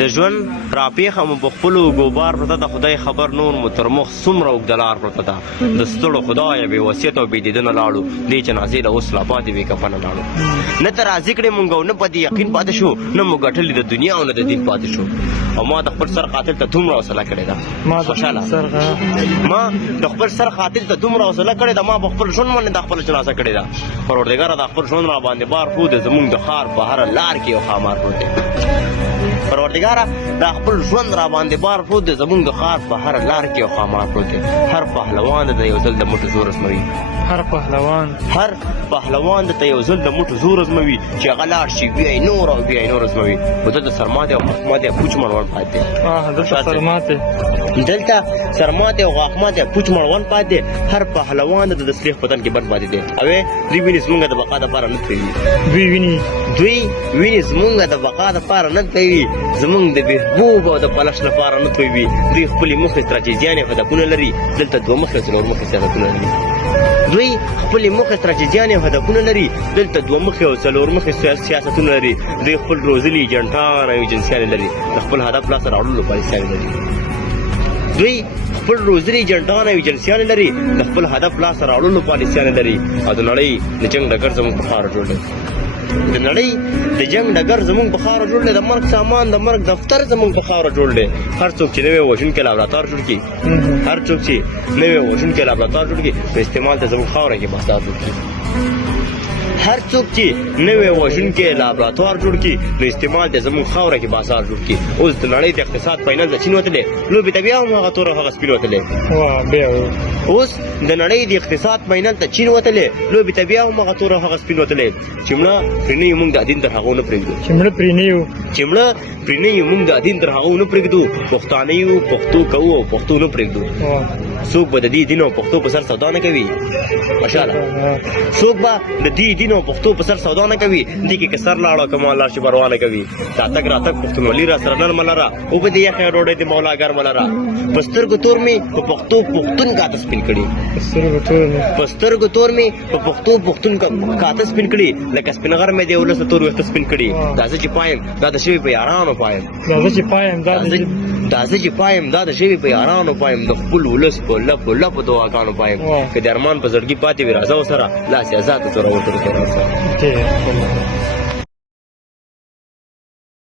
د ژوند راپېښه مو په خپلو ګوبار پرته د خدای خبر نور مو تر مخ څومره اوږده لار پرته ده د ستړو خدایه بې وصیت او بې دیدنه لاړو دې جنازې له اوس لا پاتې بې کفنه لاړو نه ته راضي کړې مونږ او نه په دې یقین پاتې شو نه مو ګټلې د دنیا او نه د دین پاتې شو او ما د خپل سر قاتل ته دومره حوصله کړې ده خوشحاله ما د خپل سر قاتل ته دومره حوصله کړې ده ما په خپل ژوند باندې د خپله جنازه کړې ده پروردګاره د خپل ژوند را باندې بار خو د زمونږ د ښار په هره لار کې یو ښامار پروت دی پروردګاره دا خپل ژوند را باندې بار پروت دی زمونږ د ښار په هره لار کې یو ښامار پروت دی هر پهلوان د یو ځل د مټو زور ازموي هر پهلوان د یو ځل د مټو زور ازموي چې هغه لاړ شي بیا یې نور او بیا یې نور ازموي خو دلته سرماتې او غاښماتې او پوچ مړوند پاتې دی دلته سرماتې او غاښماتې او پوچ مړوند پاتې دی هر پهلوان د سلیخ په تن کې بند پاتې دی او دوی وینې زمونږ د بقا دپاره نه پرېږدي دوی وینې زمونږ د بقا دپاره نه کوي زمونږ د بهبوب او د پلش لپاره نه تویوي دوی خپلې موخې ستراتیژیانې هدفونه لري دلته دوه مخې او څلور مخې سیاستونه لري دوی خپلې موخې ستراتیژیانې او هدفونه لري دلته دوه مخې او څلور مخې سیاستونه لري دوی خپل روزلي ایجنټان او ایجنسیانې لري د خپل هدف لاسته راوړلو پالیسیانې لري دوی خپل روزلي ایجنټان او ایجنسیانې لري د خپل هدف لاسته راوړلو پالیسیانې لري او د نړۍ د جنګ ډګر زموږ په خاوره جوړ دی د نړۍ د جنګ ډګر زموږ په خاوره جوړ دی د مرګ سامان د مرګ دفتر زموږ په خاوره جوړ دی هر څوک چې نوی وژونکی لابراتوار جوړ کړي هر څوک چې نوی وژونکی لابراتوار جوړ کړي په استعمال ته زموږ خاوره کې بازار جوړ کړي هر څوک چې نوی وژونکی لابراتوار جوړ کړي نو استعمال ته زموږ خاوره کې بازار جوړ کړي اوس د نړۍ د اقتصاد فاینل د چین وتلی لوبې ته بیا هم هغه تور او هغه سپین وتلی اوس د نړۍ د اقتصاد فاینل ته چین وتلی لوبې ته بیا هم هغه تور او هغه سپین وتلی چې مړه پرې نه یو موږ د دین تر هغو نه پرېږدو چې مړه پرې نه یو موږ د دین تر هغو نه پرېږدو پښتانه یو پښتو کوو او پښتو نه پرېږدو څوک به د دې دین او پښتو په سر سودا نه کوي ماشاءالله څوک به د دې دین او پښتو په سر سودا نه کوي دې کې که سر لاړه که مال لاړ شي پروا نه کوي راتګ پښتونولي را سره نرمه لره اوبه د یخې ډوډۍ د مولا ګرمه لره په سترګو تور مې په پښتو پښتون کاته سپین کړي په سترګو تور مې په پښتو پښتون کاته سپین کړي لکه سپین غر مې د ولس تور ویښته سپین کړي دا زه چې پایم دا د شوي په یارانو پایم دا زه چې پایم دا د شوي په یارانو پایم د خپل ولس په لپو دعاګانو پایم که د ارمان په زړګي پاتې وي راځه ورسره لاس یې ازاد ته زوره ورته